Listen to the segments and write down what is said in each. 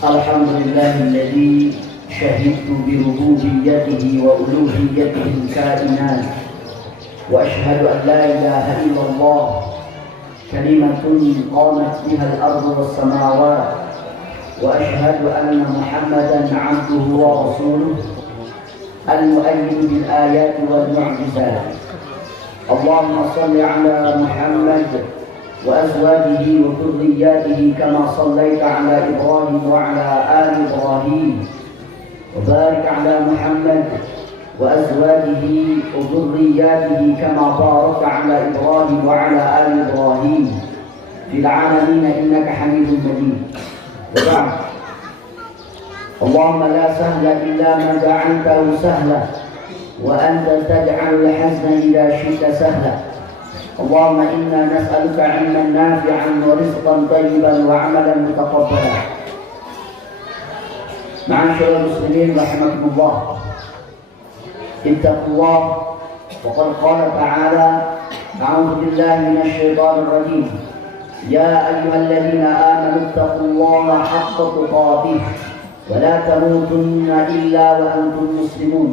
الحمد لله الذي شهدت بربوبيته وألوهيته الكائنات، وأشهد أن لا إله إلا الله كلمة قامت بها الأرض والسماوات، وأشهد أن محمدا عبده ورسوله المؤيد بالآيات والمعجزات. اللهم صل على محمد وأزواجه وذرياته كما صليت على إبراهيم وعلى آل إبراهيم، وبارك على محمد وأزواجه وذرياته كما باركت على إبراهيم وعلى آل إبراهيم في العالمين إنك حميد مجيد. وبعد، اللهم لا سهل إلا ما جعلته سهلا، وأنت تجعل الحزن إذا شئت سهلا. اللهم إنا نسألك علما نافعا ورزقا طيبا وعملا متقبلا. معاشر المسلمين رحمكم الله، اتقوا الله، وقد قال تعالى: أعوذ بالله من الشيطان الرجيم، يا أيها الذين آمنوا اتقوا الله حق تقاته ولا تموتن إلا وأنتم مسلمون.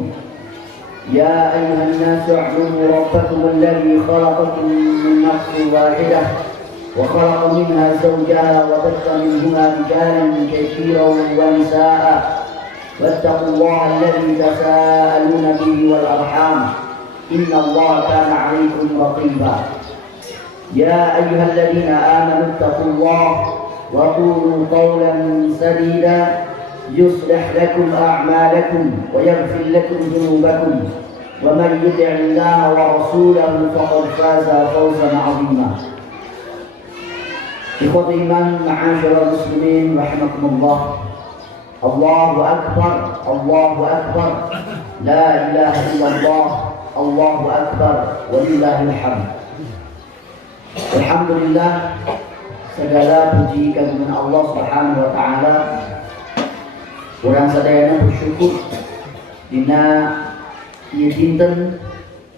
يا أيها الناس اعبدوا ربكم الذي خلقكم من نفس واحدة وخلق منها زوجها وبث منهما رجالا كثيرا ونساء، واتقوا الله الذي تساءلون به والأرحام إن الله كان عليكم رقيبا. يا أيها الذين آمنوا اتقوا الله وقولوا قولا سديدا يصلح لكم أعمالكم ويغفر لكم ذنوبكم، ومن يطع الله ورسوله فقد فاز فوزا عظيما. إخوة الإيمان معاشر المسلمين رحمكم الله، الله أكبر، الله أكبر، لا إله إلا الله، الله أكبر، ولله الحمد. Alhamdulillah, segala puji kepada Allah Subhanahu wa taala. Urang sadayana bersyukur dina ieu dinten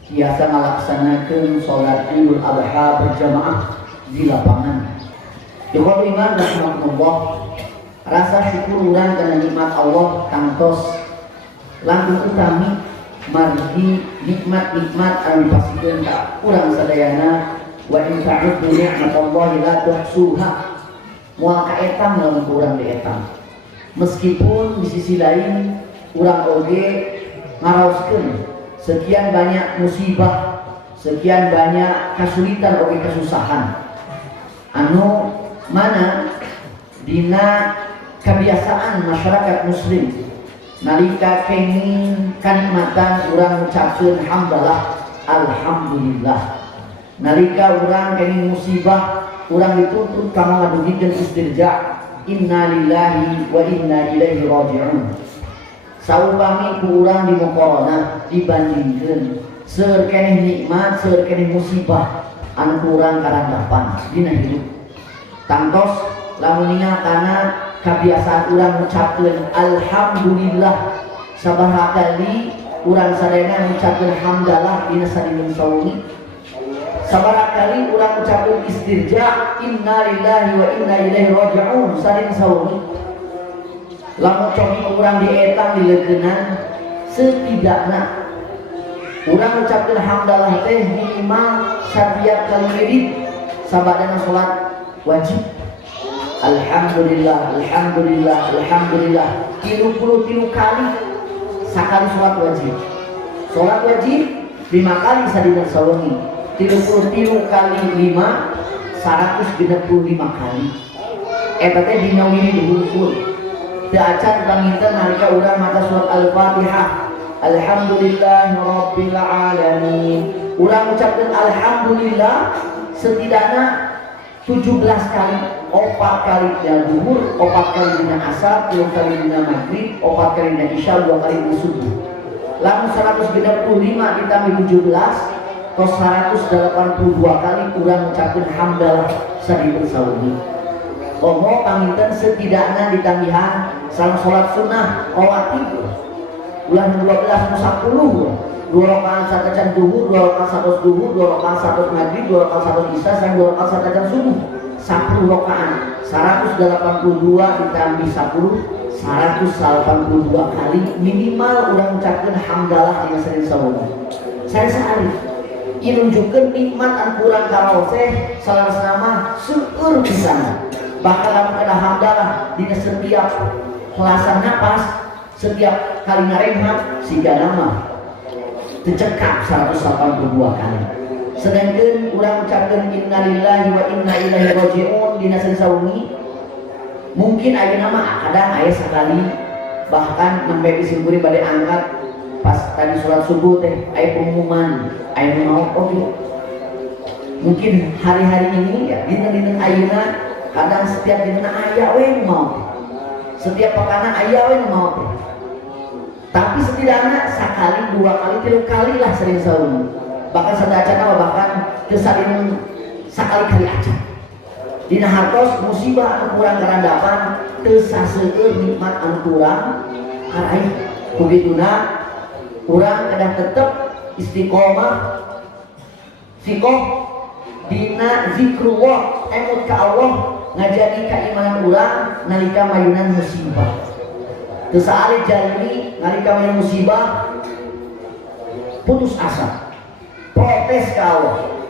biasa ngalaksanakeun salat Idul Adha berjamaah di lapangan. Ikhwan iman rahimakumullah, rasa syukur urang kana nikmat Allah kantos langkung utami margi nikmat-nikmat anu dipasikeun ka urang sadayana. Wa in ta'uddu ni'matallahi la tuhsuha. Moal kaetang lamun urang dietang. Meskipun di sisi lain urang oge ngaraoskeun sekian banyak musibah, sekian banyak kesulitan oge kesusahan anu mana dina kebiasaan masyarakat muslim nalika kenging kanikmatan urang ngucapkeun hamdalah, alhamdulillah. Nalika urang kenging musibah urang dituntut ka ngadugikeun istirja, inna lillahi wa inna ilaihi raji'un. Saupami ku urang di mukorona dibandingkeun seueur keneh nikmat, seueur keneh musibah anu urang karandapan dina hidup. Tangtos lamun kana kabiasaan urang ngucapkeun alhamdulillah sabaraha kali urang sadayana ngucapkeun hamdalah dina sadinun sawengi. Sabaraha kali urang ucapkeun istirja, inna lillahi wa inna ilaihi raji'un sadin sawengi. Lamun cobi urang dietang dileugeunan, setidakna urang ucapkeun hamdalah teh minimal satiap kali wirid sabadana salat wajib. Alhamdulillah, alhamdulillah, alhamdulillah 33 kali sakali salat wajib. Salat wajib 5 kali sadina sawengi. 33 kali 5 165 kali. Eta teh dina wirid hungkul. Teu acan panginten nalika urang maca surat Al-Fatihah. Alhamdulillahirabbil alamin. Urang ucapkeun alhamdulillah setidakna 17 kali, 4 kali dina zuhur, 4 kali dina asar, 3 kali dina maghrib, 4 kali dina isya, 2 kali dina subuh. Lamun 165 ditambah 17 kos 182 kali urang ngucapkeun hamdalah sadina sawengi. Omo panginten setidakna ditambihan salat sunnah rawatib ulah 12 10 2 rakaat satacan zuhur, 2 rakaat satos zuhur, 2 rakaat satos maghrib, 2 rakaat satos isya, dan 2 rakaat satacan subuh. 10 rakaat 182 ditambah 10 182 kali minimal orang ucapkan hamdalah yang sering sawono. Saya sehari ini nunjukkan nikmat an kurang karawase salah nama seueur pisan. Bahkan ada hamdalah di setiap kelasan napas, setiap kali ngarehat siga nama tercekap 182 kali. Sedangkan orang ucapkan innalillahi wa inna ilaihi raji'un di nasan sauni mungkin ayeuna mah kadang aya sekali bahkan nembe disimpuri bade angkat pas tadi sholat subuh teh aya pengumuman aya mau oke. Mungkin hari-hari ini ya dina-dina ayeuna kadang setiap dina aya we mau. Setiap pekana aya we mau. Tapi setidaknya sekali, 2 kali, 3 kali lah sering saum. Bahkan sadacana bahkan kesalin sekali-kali aja. Dina hartos musibah anu kurang karandapan teu saseueur nikmat anu kurang karaih. Begituna urang kadang tetep istiqomah sikoh dina zikrullah emut ka Allah ngajadi keimanan urang nalika mayunan musibah. Teu saali jalmi nalika mayunan musibah putus asa, protes ka Allah.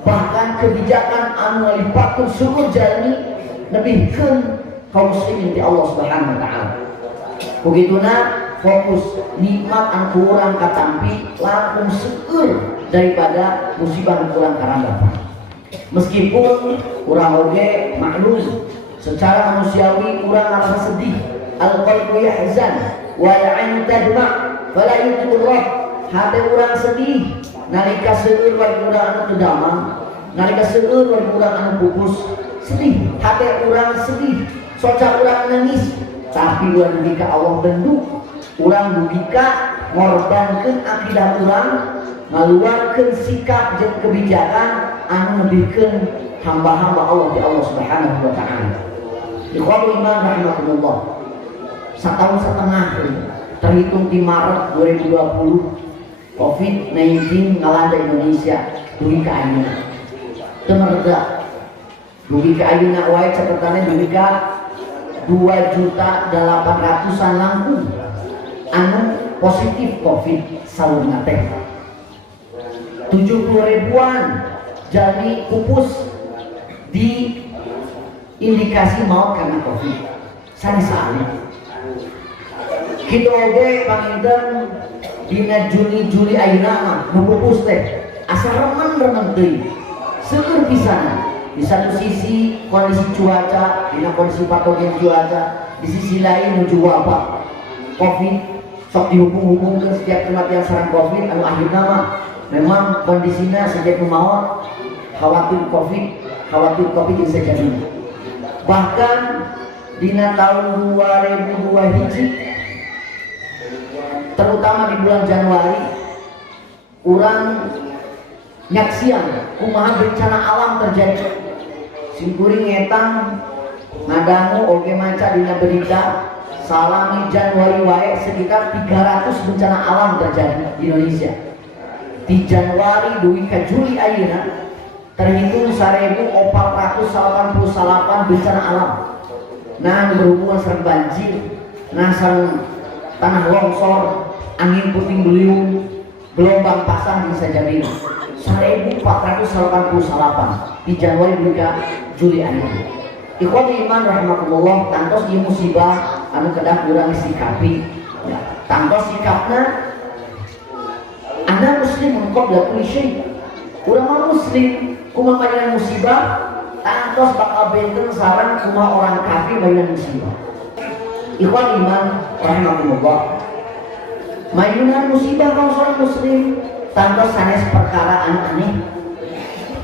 Bahkan kebijakan anu lipatun syukur jalmi lebihkeun kaum muslimin di Allah Subhanahu wa taala. Begituna fokus nikmat anu kurang katampi langkung seueur daripada musibah anu kurang karandapan. Meskipun urang oge maklum secara manusiawi urang ngarasa sedih, al-qalbu yahzan wa al-'ainu tadma' fala yudhur rabb. Hati urang sedih nalika seueur wali urang anu teu damang, nalika seueur wali urang anu pupus sedih, hati urang sedih, soca urang nangis, tapi urang dugi ka Allah bendu, urang dugi ka ngorbankeun akidah urang, ngaluarkeun sikap jeung kebijakan anu nebikeun hamba-hamba Allah di Allah Subhanahu wa taala. Ikhwatul iman rahimakumullah. Setahun setengah terhitung di Maret 2020 COVID-19 ngalanda Indonesia dugi ka ayeuna. Teu mereda. Dugi ka ayeuna wae catetane dugi ka 2.800.000-an langkung anu positif COVID saurna teh. 70.000-an jadi pupus di indikasi maut karena COVID. Sari-sari. Kitu oge panginten dina Juni ayeuna mah nu pupus teh asa remen-remen deui. Seueur pisan. Di satu sisi kondisi cuaca, dina kondisi patogen cuaca, di sisi lain menuju wabah COVID sok dihubung-hubungkeun setiap kematian sareng COVID anu akhirna mah memang kondisinya sejak maut khawatir COVID yang sejatinya. Bahkan dina tahun 2002 hiji terutama di bulan Januari urang nyaksian kumaha bencana alam terjadi simkuring ngetang ngadangu oge maca dina berita salami Januari wae sekitar 300 bencana alam terjadi di Indonesia. Di Januari dugi ka Juli ayeuna terhitung 1.488 bencana alam. Nah berhubungan sareng banjir, nah sareng tanah longsor, angin puting beliung, gelombang pasang bisa jadi 1.488 di Januari hingga Juli ayeuna. Ikhwati iman rahimakumullah, tantos ieu musibah anu kedah urang sikapi. Ya, tantos sikapna ana muslim qabla kulli syai'. Urang mah muslim kumaha mayunan musibah tantos bakal benten sareng kumaha orang kafir mayunan musibah. Ikhwan iman rahimakumullah, mayunan musibah kalau seorang muslim tantos sanes perkara anu aneh.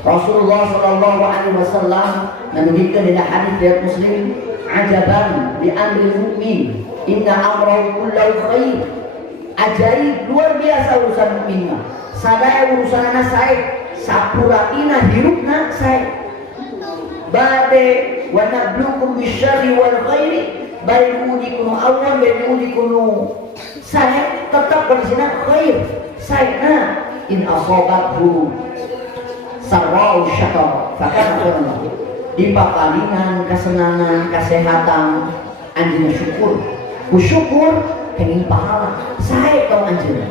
Rasulullah sallallahu alaihi wasallam menunjukkan dalam hadis riwayat Muslim, ajaban li amril mu'min inna amrahu kullahu khair. Ajaib luar biasa urusan mukmin mah. Sadaya urusanna sae, sapuratina hirupna sae. Bade wa nabluukum bisyarri wal khairi, bari uji kuno Allah, bari uji kuno sae tetap kondisina khair. Saena in asobathu sarra'u syakar fakana khairan lahu. dipapalingan kesenangan kesehatan anjeunna syukur ku syukur kenging pahala sae kau anjeunna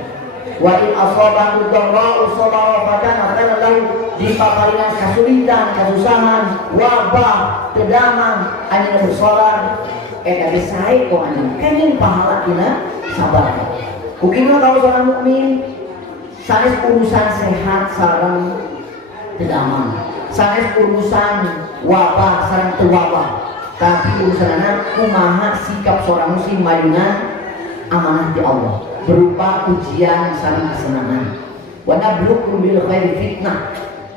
wa in asabahu dharra'u sabara fakana kana lahu dipapalingan kesulitan kesusahan wabah kedaman anjeunna bersabar eta ge sae kau anjeunna kenging pahala dina sabar kukieu kalau seorang mukmin sanes urusan sehat sareng kedaman sanes urusan wabah sareng teu wabah tapi urusanana kumaha sikap seorang muslim mayungan amanah di Allah berupa ujian sareng kesenangan wa nabluukum bil khairi fitnah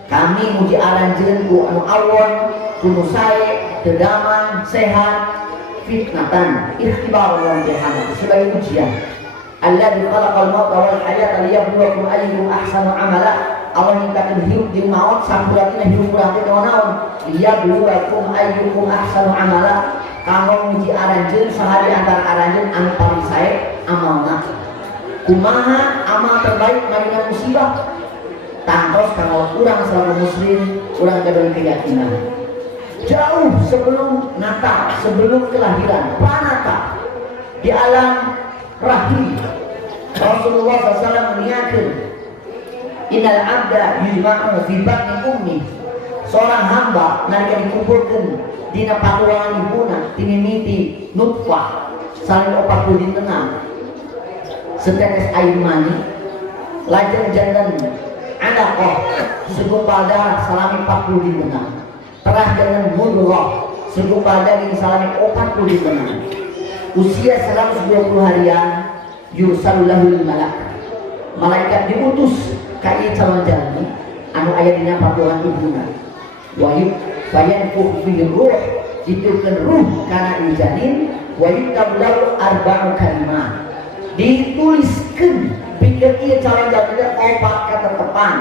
kami muji aranjeun ku anu awon ku sae kedaman sehat fitnatan ikhtibar wa imtihan sebagai ujian alladzi khalaqal mauta wal hayata liyabluwakum ayyukum ahsanu amala Allah nyiptakeun hirup jeung maut sampuratina hirup urang teh naon liyabluwakum ayyukum ahsanu amala kanggo nguji aranjeun saha di antara aranjeun anu paling sae amalna kumaha amal terbaik nalika musibah tantos kanggo urang selaku muslim urang gadang keyakinan jauh sebelum Natal sebelum kelahiran pranata di alam rahim Rasulullah SAW mengingatkan innal abda yujma'u fi batni ummi seorang hamba nalika dikumpulkeun dina pakurangan ibuna tinimiti nutfah salin 40 dintenang setetes air mani lajeng jantan alaqah segumpal darah salami 40 dintenang terah jantan mudghah segumpal daging salami 40 dintenang usia 120 harian yursalul malak malaikat diutus ka ieu calon jalmi anu aya dina pakurangan ibuna wa fayanfukh fihi ruh ditukeun ruh kana ieu janin wa yutablau arba'u kalimat dituliskeun pikeun ieu calon jalmi opat katetepan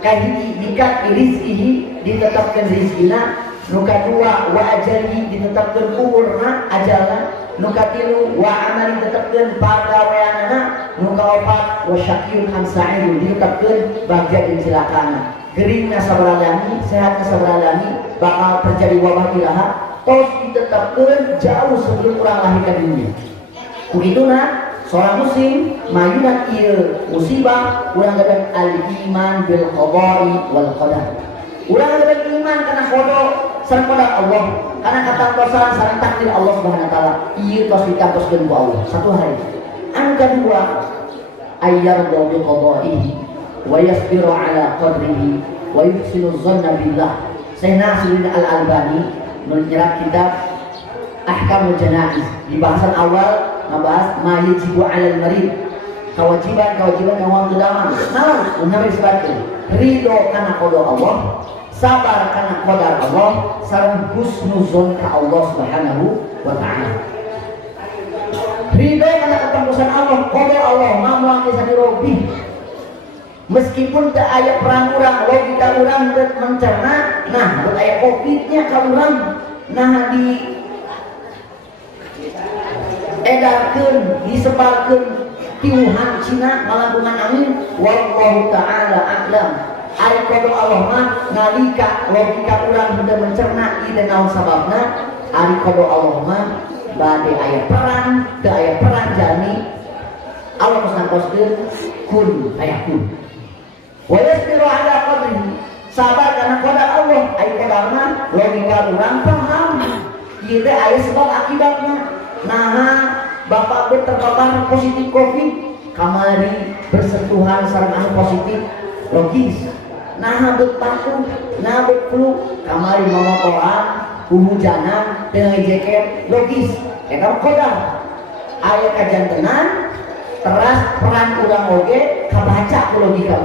kahiji dikat rizqihi ditetapkeun rizqina nu kadua wa ajalihi ditetapkeun umurna ajalna nu katilu wa amali ditetapkeun pagaweanana nu kaopat wa syaqiun am sa'idun ditetapkeun bagja jeung cilakana geringna sabaralami sehatna sabaralami bakal terjadi wabah ilaha tos ditetapkeun jauh sebelum urang lahir ka dunia kugituna seorang muslim mayunat ieu musibah urang gadah al iman bil qada'i wal qadar urang gadah iman kana qada sareng qadar Allah kana katantosan sareng takdir Allah Subhanahu wa taala ieu tos ditantoskeun ku Allah satu hari anu kadua ayyarda bi qada'ihi wa yasbiru ala qadrihi wa yuhsinu dhanna billah Sayyidina Nasruddin Al-Albani menyerat kitab Ahkamul Janaiz di bahasan awal ngebahas ma yajibu 'alal marid kewajiban yang wong kedaman naon unawi sebatin ridho kana qada Allah sabar kana qadar Allah sareng husnuzon ka Allah Subhanahu wa taala ridho kana ketempusan Allah qada Allah mamuang sani robi meskipun teu aya perang urang logika urang teu mencerna nah teu aya covidnya ka urang nah di edarkeun disebarkeun ti Wuhan Cina malangungan angin wallahu ta'ala a'lam ari qada Allah mah nalika logika urang henteu mencerna ieu naon sababna ari qada Allah mah bade aya perang teu aya perang jalmi Allah geus ngantoskeun kun fayakun wa yasbiru ala qadrihi sabar kana qadar Allah aya qadarna logika urang paham ieu teh aya sebab akibatna nah bapak terpapar positif COVID kamari bersentuhan sareng anu positif logis nah bepaku nah flu kamari momotoran hujanan dengan jaket logis eta qadar aya kajantenan teras peran urang oge kabaca ku logika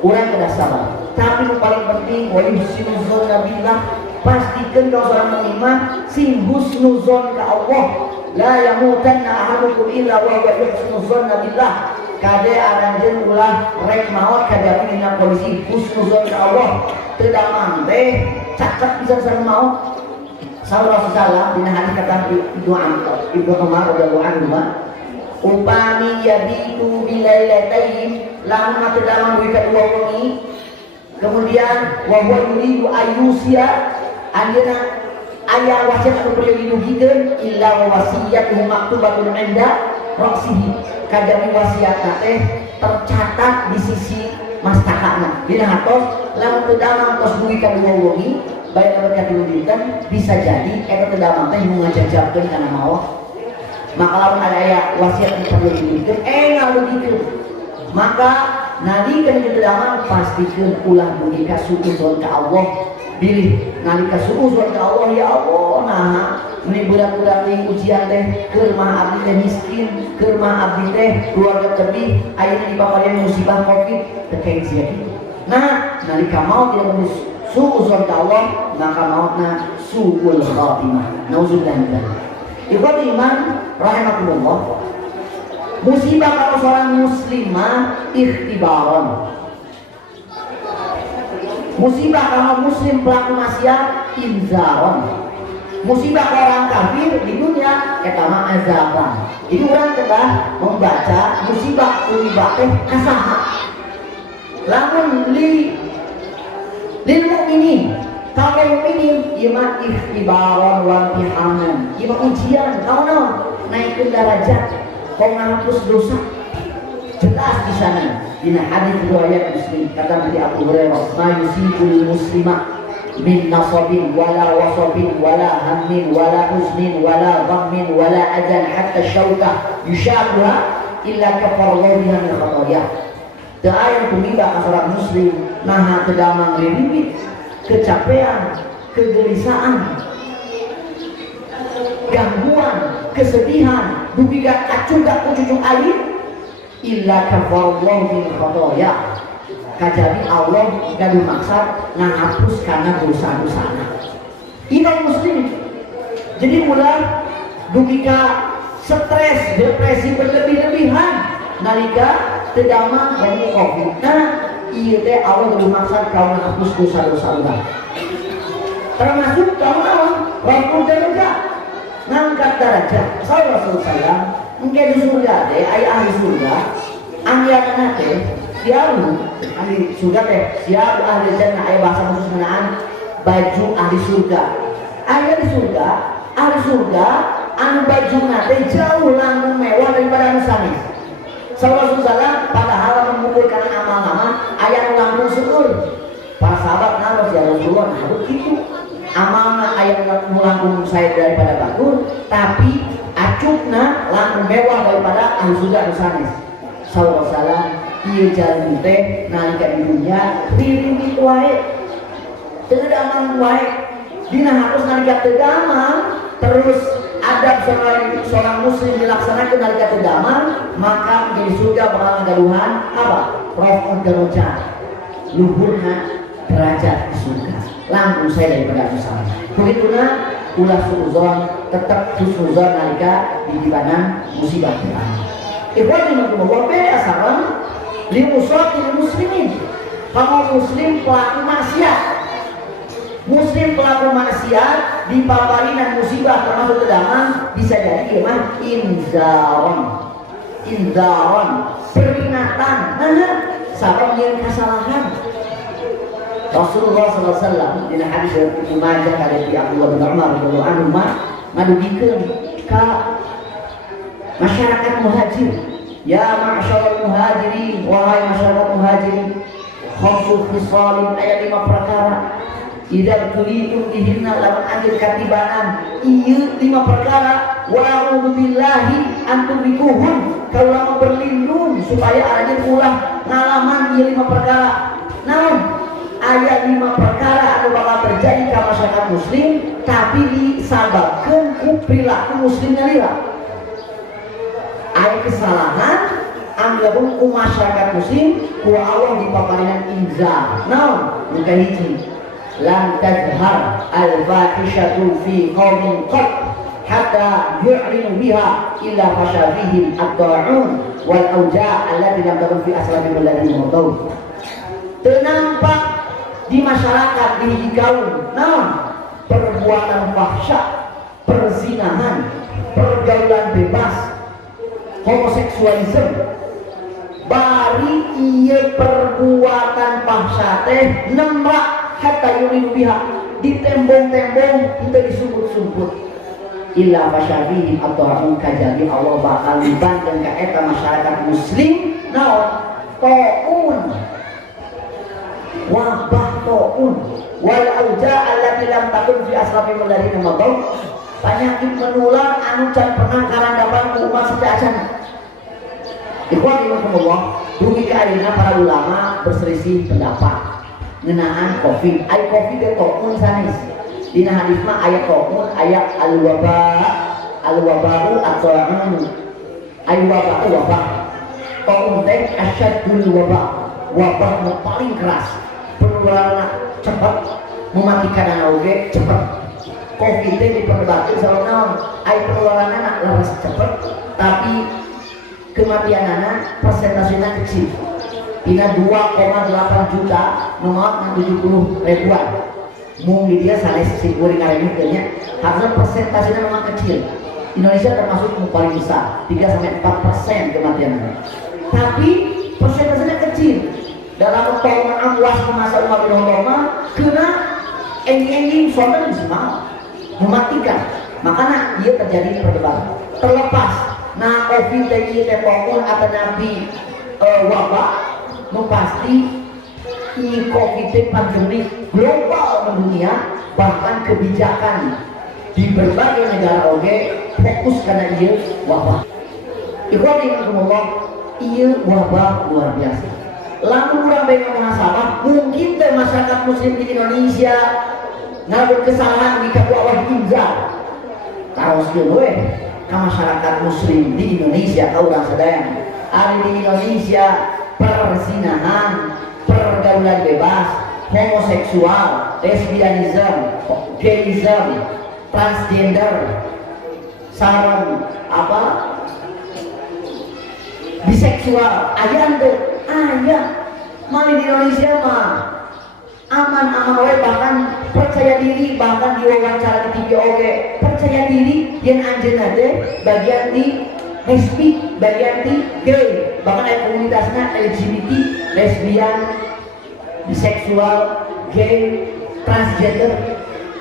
urang kada sabar tapi nu paling penting wa yuhsinuzon billah pastikan kalau seorang menimah sing husnuzon ka Allah la yamutanna ahadukum illa wa huwa yuhsinuzon billah kade aranjeun ulah rek maot kadapi dina kondisi husnuzon ka Allah teu damang teh cacak bisa sareng maot saur Rasulullah dina hadis kata Ibnu Umar radhiyallahu anhu upami yabitu bilailatain lamun teu damang duit ka dua wengi kemudian wa huwa yuridu ayyusia anjeunna aya wasiat anu perlu dinugikeun illa wasiyatuhu maktubatun inda ra'sihi. Kajami wasiatna teh tercatat di sisi mastakana. Dina hatos lamun teu damang tos dugi ka dua wengi bae dapat ka dinten bisa jadi eta teu damang teh ngajajabkeun kana maot. Maka lamun aya wasiat anu perlu dinugikeun ngalugikeun. Maka nalikeun teu damang pastikeun ulah dugi ka suudzon ka Allah. Pilih nalika suudzon ka Allah, ya Allah nah ini budak-budak ning ujian teh keur mah abdi teh miskin, keur mah abdi teh keluarga tebih ayeuna dipaparian musibah Covid teu sia kitu. Nah nalika maut tidak suudzon ka Allah maka mautna suul khatimah. Nauzubillah min dzalik. Ikhwati iman rahimakumullah. Musibah kalau seorang muslimah ikhtibaran. Musibah kalau muslim pelaku maksiat inzaron. Musibah kalau orang kafir di dunia eta mah azaban. Jadi orang kedah membaca musibah musibah teh kasaha. Lamun lil mukminin, kalau mukminin ieu mah ikhtibaron wa imtihanan. Ieu mah ujian, kawan naikkeun derajat, kau ngapus dosa. Jelas di sana. Dina hadis riwayat Muslim kata Nabi Abu Hurairah, "Ma yusibul muslima min nasabin wala wasabin wala hammin wala huznin wala ghammin wala adan hatta syauka yushabuha illa kafarallahu biha min khataya." Teu aya tumiba ka seorang muslim naha teu damang riribit, kecapean, kegelisahan, gangguan, kesedihan, dugi ka kacungak ku cucuk alit illa kafarallahu min khataya. Kajadi Allah gaduh maksud ngahapus karena dosa-dosana. Imam muslim jadi mulai dugi ka stres, depresi berlebih-lebihan nalika teu damang Covid. Nah ieu teh Allah gaduh maksud kau ngahapus dosa-dosa urang. Termasuk kau naon? Rabbul darajat, ngangkat darajat. Rasulullah mungkin di surga teh aya ahli surga angyanna teh siaru ahli surga teh siaru ahli jannah aya bahasa khusus ngeunaan baju ahli surga. Aya di surga ahli surga anu bajuna teh jauh langkung mewah daripada anu sanes. Rasulullah padahal mengumpulkan amal-amal aya nu langkung seueur. Para sahabat naros ya Rasulullah nah kitu. Amalna aya nu langkung saya daripada batur tapi acukna langkung mewah daripada ahli surga anu sanes. Sallallahu ieu jalmi teh nalika di dunya riribit wae. Teu damang wae. Dina harus nalika teu damang terus adab seorang muslim dilaksanakeun nalika teu damang maka di surga bakal ngagaluhan apa? Raf'ud darajat. Luhurna derajat di surga. Langkung saya daripada anu sanes. Begituna ulah suudzon tetap suudzon nalika di dibanan musibah teh. Ikhwati wa beda sareng li musatil muslimin. Kamu muslim pelaku maksiat. Muslim pelaku maksiat dipaparinan musibah termasuk terdamang bisa jadi mah inzaron peringatan. Nah, sabab yang kesalahan. Rasulullah SAW di hadis Ibnu Majah dari Abdullah bin Umar radhiyallahu anhu ngadugikeun ka masyarakat muhajir, ya ma'syarul muhajirin, wahai masyarakat muhajirin, khamsul khisalin, aya 5 perkara idza tulitum bihinna lamun anjeun katibanan ieu 5 perkara wa a'udzu billahi an tudrikuhun kaula berlindung supaya anjeun ulah ngalaman ieu 5 perkara. Namun aya 5 perkara anu bakal terjadi ka masyarakat muslim tapi disababkeun ku perilaku muslimnya lila. Aya kesalahan anggapun ku masyarakat muslim ku Allah dipaparinan inzar. Naon? Muka hiji lam tadhhar al-fahishatu fi qaumin qat hatta yu'linu biha illa fasha fihim at-ta'un wal awja' allati lam takun fi aslafihim alladhina mardau. Teu nampak di masyarakat di kaum naon? Perbuatan fahsya, perzinahan, pergaulan bebas, homoseksualisme. Bari ieu perbuatan fahsya teh nembak hatta yu'linu biha di tembong-tembong kita disumput-sumput. Illa fasyabihim atau kajabi Allah bakal dibanding ke eta masyarakat muslim naon taun wabah taun wal auja allati lam takun fi aslafil ladina madaw penyakit menular anu can pernah karandapan ku umat sedasana. Ikhwan rahimakumullah, dugi ka ayeuna para ulama berselisih pendapat ngeunaan covid. Ai covid teh taun sanes. Dina hadis mah ayat taun ayat al-waba'u atau ay wabah taun teh asyadul wabah nu paling keras penularan cepat mematikan oge cepat. Covid teh diperdebatkeun sareng naon ay penularanna laras cepat tapi kematianana persentasenya kecil. Dina 2,8 juta nomor 70 ribuan mung di dia sanes si kuring ngarenykeunnya harusnya persentasenya memang kecil. Indonesia termasuk yang paling besar 3-4% kematiannya tapi persentasenya kecil. Dalam tahun amwas masa Umar bin Khattab kena enging suatu dismal mematikan, makanya dia terjadi perdebatan terlepas nah covid tadi tepokun atau nabi wabah nu pasti i covid pandemi global mendunia bahkan kebijakan di berbagai negara oge fokus karena dia wabah. Ikhwan rahimakumullah, iya wabah luar biasa. Lalu orang banyak muhasabah mungkin teh masyarakat muslim di Indonesia ngabur kesalahan di Allah inzal karos we ka masyarakat muslim di Indonesia ka urang sadayana ari di Indonesia perzinahan, pergaulan bebas, homoseksual, lesbianisme, gayism, transgender, sarang apa biseksual, ayah malah di Indonesia mah aman-aman we bahkan percaya diri bahkan diwawancara di TV oge percaya diri yang anjeunna teh bagian di lesbi bagian di gay bahkan ada komunitasnya LGBT lesbian biseksual gay transgender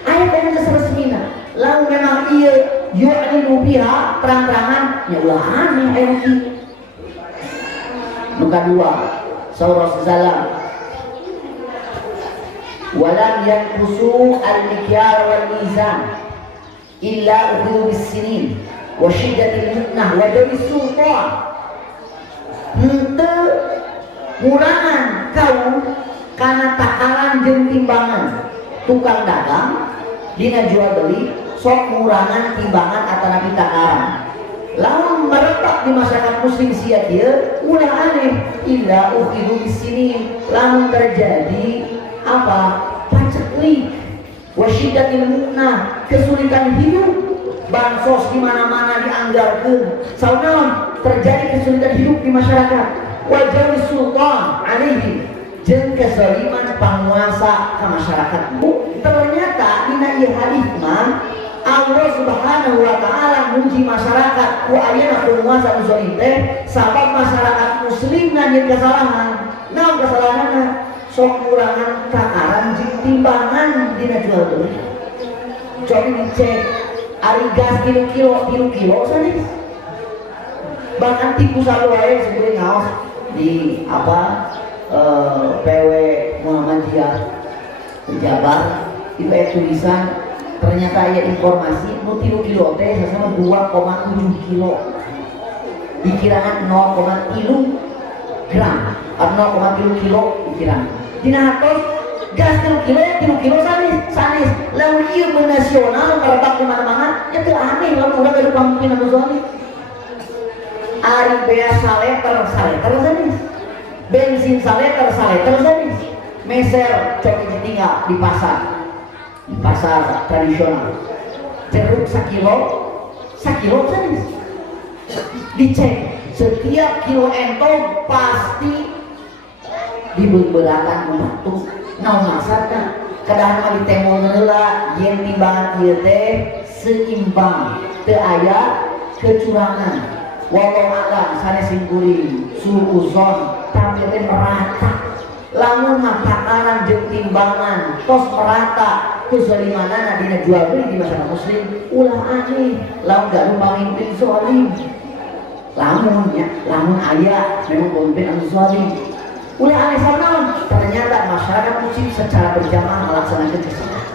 aya komunitas resmina lalu memang iya yu'linu biha terang-terangan ya ulah aneh aya Nuka dua Saurah Zalam walam yankusu al-mikyar wal-mizan illa ukhidhu bis-sinin wa syiddatil mutnah wa dawi sultan henteu ngurangan kaum kana takaran jeung timbangan tukang dagang dina jual beli sok ngurangan timbangan atanapi takaran lamun meretak di masyarakat muslim sia dia ulah aneh illa ukhidhu bis-sinin lamun terjadi apa paceklik wasyiddatil mutnah kesulitan hidup bansos di mana-mana dianggarkeun saunaon terjadi kesulitan hidup di masyarakat wajah sultan alaihi jeung kezaliman penguasa ke masyarakat ternyata dina ieu hadis mah Allah subhanahu wa ta'ala muji masyarakat ku ayeuna penguasa nu zalim teh sabab masyarakat muslim nanya kesalahan naon kesalahanna sok kurangan takaran jeung timbangan dina jual beli coba dicek ari gas kilo sanes bahkan tipu satu wae segede ngaos di apa PW Muhammadiyah Jabar itu ada tulisan ternyata ada informasi nu 3 kilo teh sama 2,7 kilo dikiraan 0,3 gram atau 0,3 kilo dikiraan dina hatos gas 3 kilo sanis lalu ieu nasional merebak di mana-mana ya teu aneh lamun urang ada pamungkin anu zalim ari bea saleter sanis bensin saleter sanis meser cok ditinggal di pasar tradisional jeruk sakilo sanis dicek setiap kilo entong pasti dibelbelatan membantu naon maksudna kadang mah ditemol heula yen timbangan ieu teh seimbang teu aya kecurangan wallahu a'lam sanes kuring suuzon tapi teh merata lamun mah takaran jeung timbangan tos merata kezalimanana dina jual beli di masyarakat muslim ulah aneh lamun gak pamimpin zalim lamun ayah memang pemimpin anu zalim ulah aneh sama ternyata masyarakat muslim secara berjamaah melaksanakan kesalahan.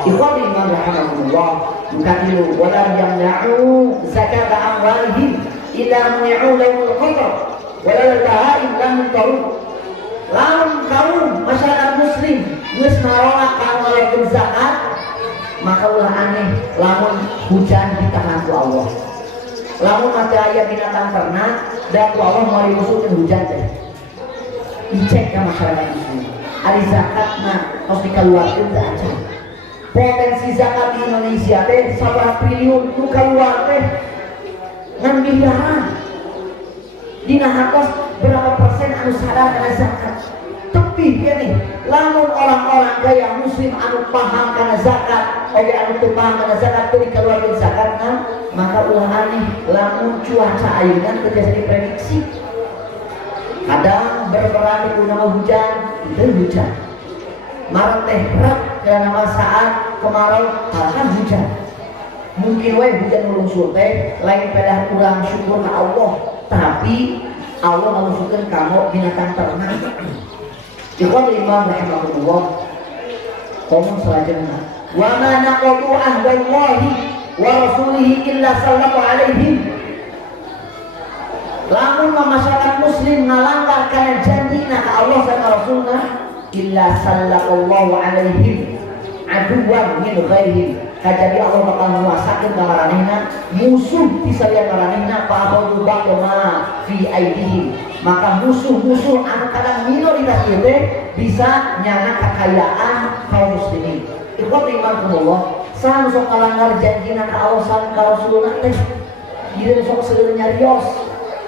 Ikhwan iman rahimahumullah mukadilu wala yamna'u zakat amwalihim illa muni'u lahumul qadr wala al-bahaim lam taru. Lamun kaum masyarakat muslim geus narolak kanggo zakat maka ulah aneh lamun hujan ditahan ku Allah. Lamun mati aya binatang ternak dan ku Allah mau dimusuhin hujan teh. Dicek ka masyarakat muslim. Ari zakatna harus dikeluarkeun teh acan. Potensi zakat di Indonesia teh 1 triliun nu keluar teh ngan miliaran. Dina hartos berapa persen anu sadar kana zakat? Tepi nih, lamun orang-orang gaya muslim anu paham kana zakat, oge anu teu paham kana zakat teu dikeluarkeun zakatna, maka ulah aneh lamun cuaca ayeuna teu biasa diprediksi. Kadang berperan ku nama hujan, teu hujan. Maret teh berat karena saat kemarau akan hujan. Mungkin we hujan lungsur teh lain pedah kurang syukur ka Allah, tapi Allah ngalungsurkeun kamu binatang ternak. Ikhwan iman rahimahullah qaumun salajengna wa ma naqadu ahdallahi wa rasulihi illa sallallahu alaihim. Lamun masyarakat muslim ngalanggar kana janjina ka Allah sama Rasulna illa sallallahu alaihim aduwan min ghairihim. Kajadi Allah bakal nguasakeun ka maranehna musuh di salaya maranehna fa akhadhu ba'dama fi aidihim. Maka musuh-musuh anu kadang minoritas ieu teh bisa nyana kekayaan kaum muslimin. Ikhwan imankumullah, saha sok ngalanggar janjina ka Allah sareng ka Rasulna teh ieu sok seueur nyarios.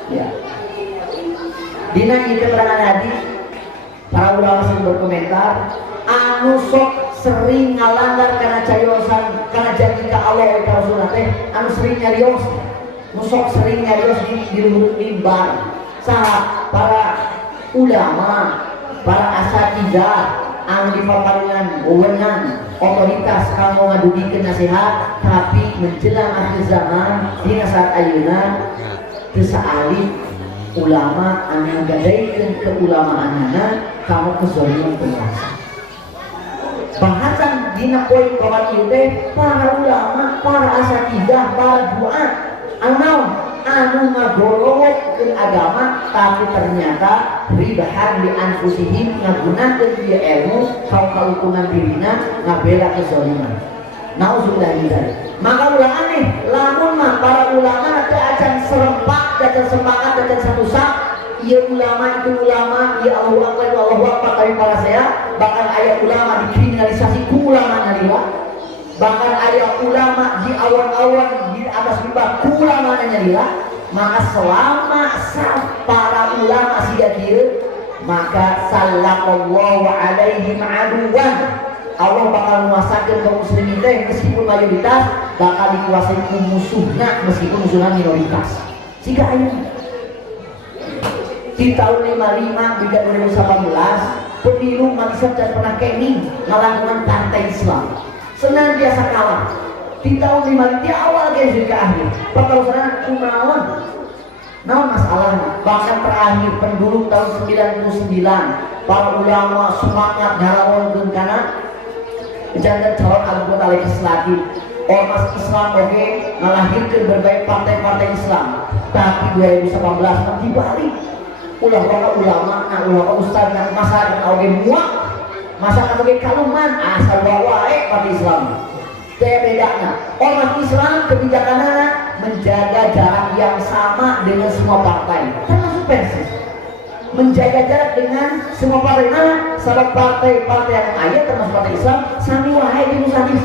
Ya. Dina ieu keterangan hadis para ulama sing berkomentar anu sok sering ngalanggar karena cariosan karena janji ka Allah wa ka Rasulullah teh anu sering nyarios musok sering nyarios di luhur mimbar saha para ulama para asatidzah anu dipaparingan wewenang otoritas kanggo ngadugikeun nasihat tapi menjelang akhir zaman dina saat ayeuna teu saalih ulama anu ngadaikeun keulamaanana kamu kezaliman penguasa. Bahasan dina poin kawan ieu teh para ulama, para asatidzah, para duat anu ngagolongkeun agama tapi ternyata ribahan di anfusihim ngagunakeun ieu ilmu kaum kautungan dirina ngabela kezaliman. Nauzubillah min dzalik. Maka ulah aneh lamun mah para ulama teu acan serempak, acan semangat, acan satu sak. Ia ulama itu ulama, ia Allahu Akbar, Allahu Akbar, tapi para saya bahkan ayat ulama dikriminalisasi ku ulama nalila, bahkan ayat ulama di awan-awan di atas mimbar ku ulama nalila. Maka selama para ulama siga kieu maka sallallahu alaihim aduwan Allah bakal menguasakan kaum muslimin teh meskipun mayoritas bakal dikuasai ku musuhna meskipun musuhna minoritas. Jika ayeuna di tahun 55 hingga 2018 pemilu Malaysia dan pernah kemi melakukan partai Islam senantiasa kalah. Di tahun 55 di awal guys juga akhir pertarungan kumaon naon masalahnya bahkan terakhir penduduk tahun 99 para ulama semangat ngalawan kana menjadi calon anggota legislatif ormas Islam oke ngalahirkeun berbagai partai-partai Islam tapi 2018 dibalik ulama ustaz yang masyarakat oge muak masyarakat oge kaluman asal wae partai Islam teh bedana ormas Islam kebijakanana menjaga jarak yang sama dengan semua partai termasuk Persis menjaga jarak dengan semua partai sama partai-partai yang aya termasuk partai Islam sami wae di musadis.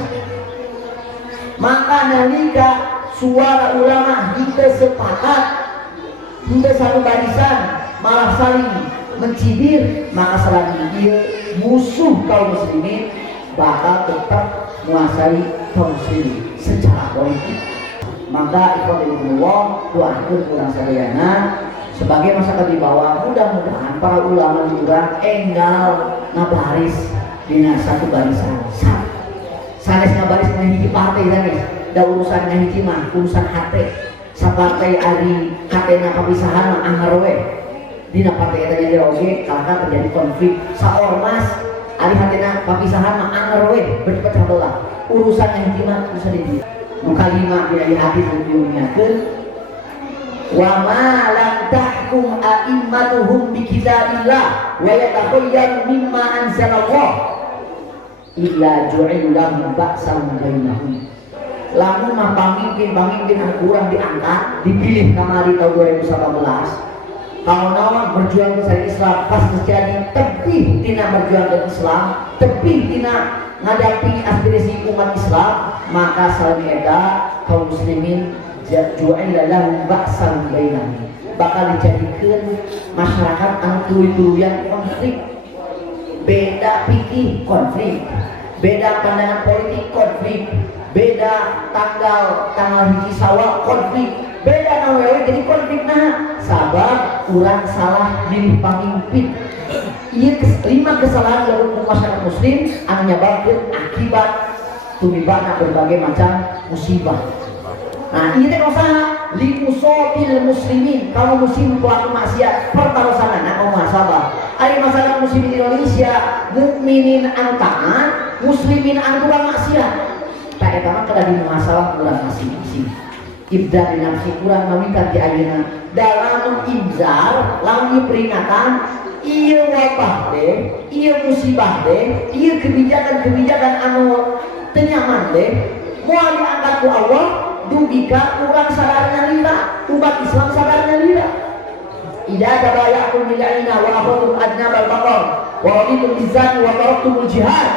Maka nalika suara ulama kita sepakat kita satu barisan malah saling mencibir maka selanjutnya musuh kaum muslimin bakal tetap menguasai kaum muslimin secara politik. Maka ikhwanillah doakeun urang sadayana sebagai masyarakat di bawah mudah-mudahan para ulama di urang enggal ngabaris dina satu barisan sanes ngabaris na hiji partai sanes da urusan na hiji mah urusan hate sapartai ari katena papisahan mah angarwe dina partai eta jadi oge kalahkan terjadi konflik saormas ari hatena papisahan mah angarwe berpecah belah urusan na hiji mah bisa di nu kalima dina hati diunyakeun wa ma lam tahkum a'immatuhum bi kitabillah wa yatakhayyar mimma anzalallah illa ju'il lahum ba'san bainahum. Lamun mah pamimpin anu kurang diangkat dipilih kamari tahun 2019 kalau nawan berjuang ke Islam pas terjadi tebih tina berjuang ke Islam tebih tina ngadapi aspirasi umat Islam maka salmieda kaum muslimin ju'il lahum ba'san bainahum bakal dijadikan masyarakat anu tuluy-tuluyan konflik beda pikir konflik beda pandangan politik konflik beda tanggal hiji Syawal konflik beda nawewe jadi konflik nah sabab urang salah milih pamimpin ieu 5 kesalahan dari masyarakat muslim anu nyababkeun akibat tumibana berbagai macam musibah. Nah ini teh usaha limusobil muslimin kalau muslim pelaku maksiat pertarusan anak muhasabah ari masyarakat muslimin Indonesia mukminin anu taat muslimin anu kurang maksiat tak eta mah kada dimuhasabah kurang masing-masing ibda di nafsi kurang mamikat di ayeuna dalam inzar lamun peringatan ieu wabah teh ieu musibah teh ieu kebijakan-kebijakan anu teu nyaman teh moal diangkat ku Allah dugika urang sadarnya lila umat Islam sadarnya lila idza tabayatum bil aina wa akhadtum adnabal baqar wa raditum bizani wa taraktumul jihad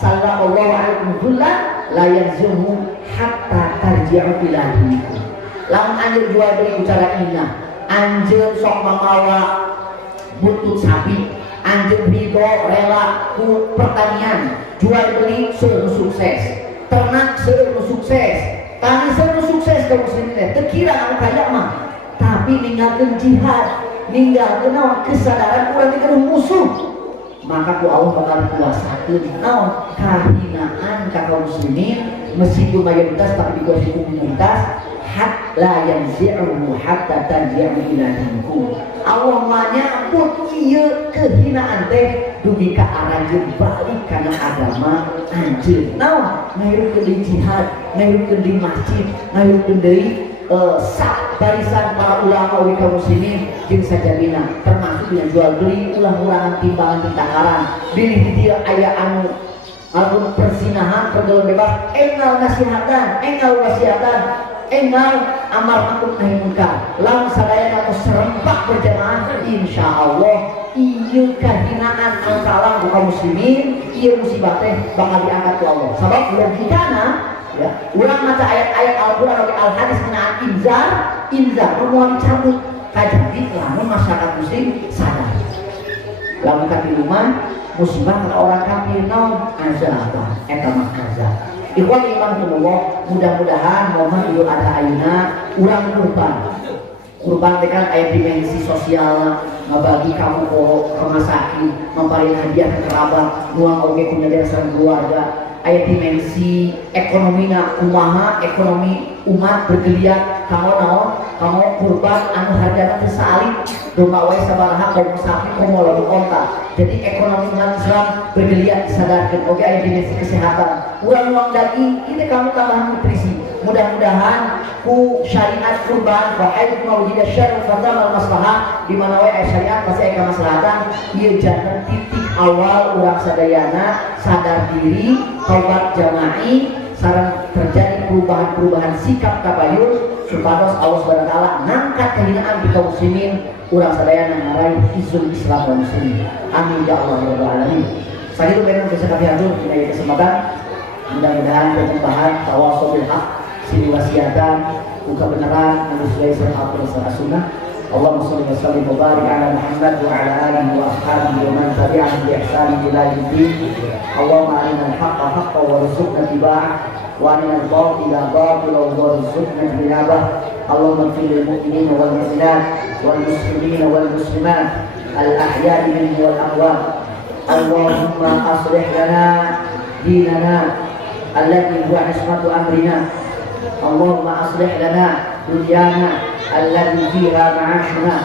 sallallahu alaihi wasallam la yarjuhu hatta tarji'u ila dinikum lamun anjeun jual beli cara ina anjeun sok mamawa buntut sapi anjeun ridho rela ku pertanian jual beli seueur sukses ternak seueur sukses tani seueur sukses kaum muslimin teh teu kira anu kaya mah tapi ninggalkeun jihad ninggalkeun naon kesadaran urang teh musuh maka ku Allah bakal kuasakeun naon kahinaan ka kaum muslimin meskipun mayoritas tapi dikuasai komunitas hak la yanzi'uhu hatta tarji'u ila dinikum Allah menyambut ieu kehinaan teh dugi ka aranjeun balik kana agama anjeun naon ngayeukeun di jihad ngayeukeun di masjid ngayeukeun deui sak barisan para ulama uwi kaum muslimin jeung sajabina termasuk yang jual beli ulah-ulahan timbangan takaran bilih di dieu aya anu persinahan pergaulan bebas engal nasihatan engal wasiatan engal amar ma'ruf nahi munkar lamun sadayana tos serempak berjamaah insyaallah ieu kahinaan anu kalang kaum muslimin ieu musibah teh bakal diangkat ku Allah sabab logikana ya urang maca ayat-ayat Al-Qur'an atau al-hadis mengenai inzar memohon cabut kajadi lamun masyarakat muslim sadar lamun ka di rumah musibah kalau orang kafir naon azab eta mah azab ikhwan iman kumullah mudah-mudahan momen Idul Adha ayeuna urang kurban teh kan aya dimensi sosial ngabagi kamu ke rumah sakit memberi hadiah ke kerabat nuang oge ku nyadiasan keluarga aya dimensi ekonomina kumaha ekonomi umat bergeliat kamu naon kamu kurban anu hargana teu saalik domba wae sabaraha kaum sapi kaum lalu kontak jadi ekonomi umat Islam bergeliat disadarkan oge aya dimensi kesehatan urang daging ini kamu tambah nutrisi mudah-mudahan ku syariat kurban wa hayy mawjida syar'u fadamal maslahah di mana wae aya syariat pasti aya kemaslahatan ieu janten titik awal urang sadayana sadar diri taubat jama'i sareng terjadi perubahan-perubahan sikap tabayun supados Allah Subhanahu wa taala ngangkat kehinaan di kaum muslimin urang sadayana ngaraih izul Islam wal muslimin amin ya Allah ya rabbal alamin sakitu bener bisa kabihatur dina kesempatan mudah-mudahan pertumbuhan tawassul bil haq sini wasiatan buka beneran manusia sehat dan sunnah Allahumma shalli wa sallim wa barik ala Muhammad wa ala alihi wa ashabihi wa man tabi'ahum bi ihsan ila yaumil Allahumma arina al-haqqa haqqan warzuqna ittiba'ah wa arina al-batila batilan warzuqna ijtinabah Allahumma ighfir lil mu'minina wal mu'minat wal muslimina wal muslimat al-ahya'i minhum wal amwat Allahumma aslih lana dinana التي هو عصمة أمرنا. اللهم أصلح لنا دنيانا التي فيها معاشنا،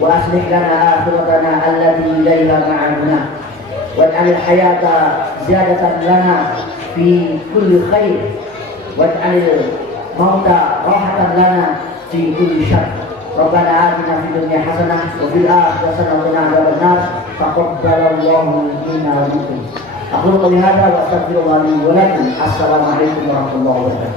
وأصلح لنا آخرتنا التي إليها معادنا، واجعل الحياة زيادة لنا في كل خير، واجعل الموت راحة لنا في كل شر. ربنا آتنا في الدنيا حسنة وفي الآخرة حسنة وقنا عذاب النار. تقبل الله منا ومنكم. أقول قولي هذا وأستغفر الله لي ولكم. السلام عليكم ورحمة الله وبركاته.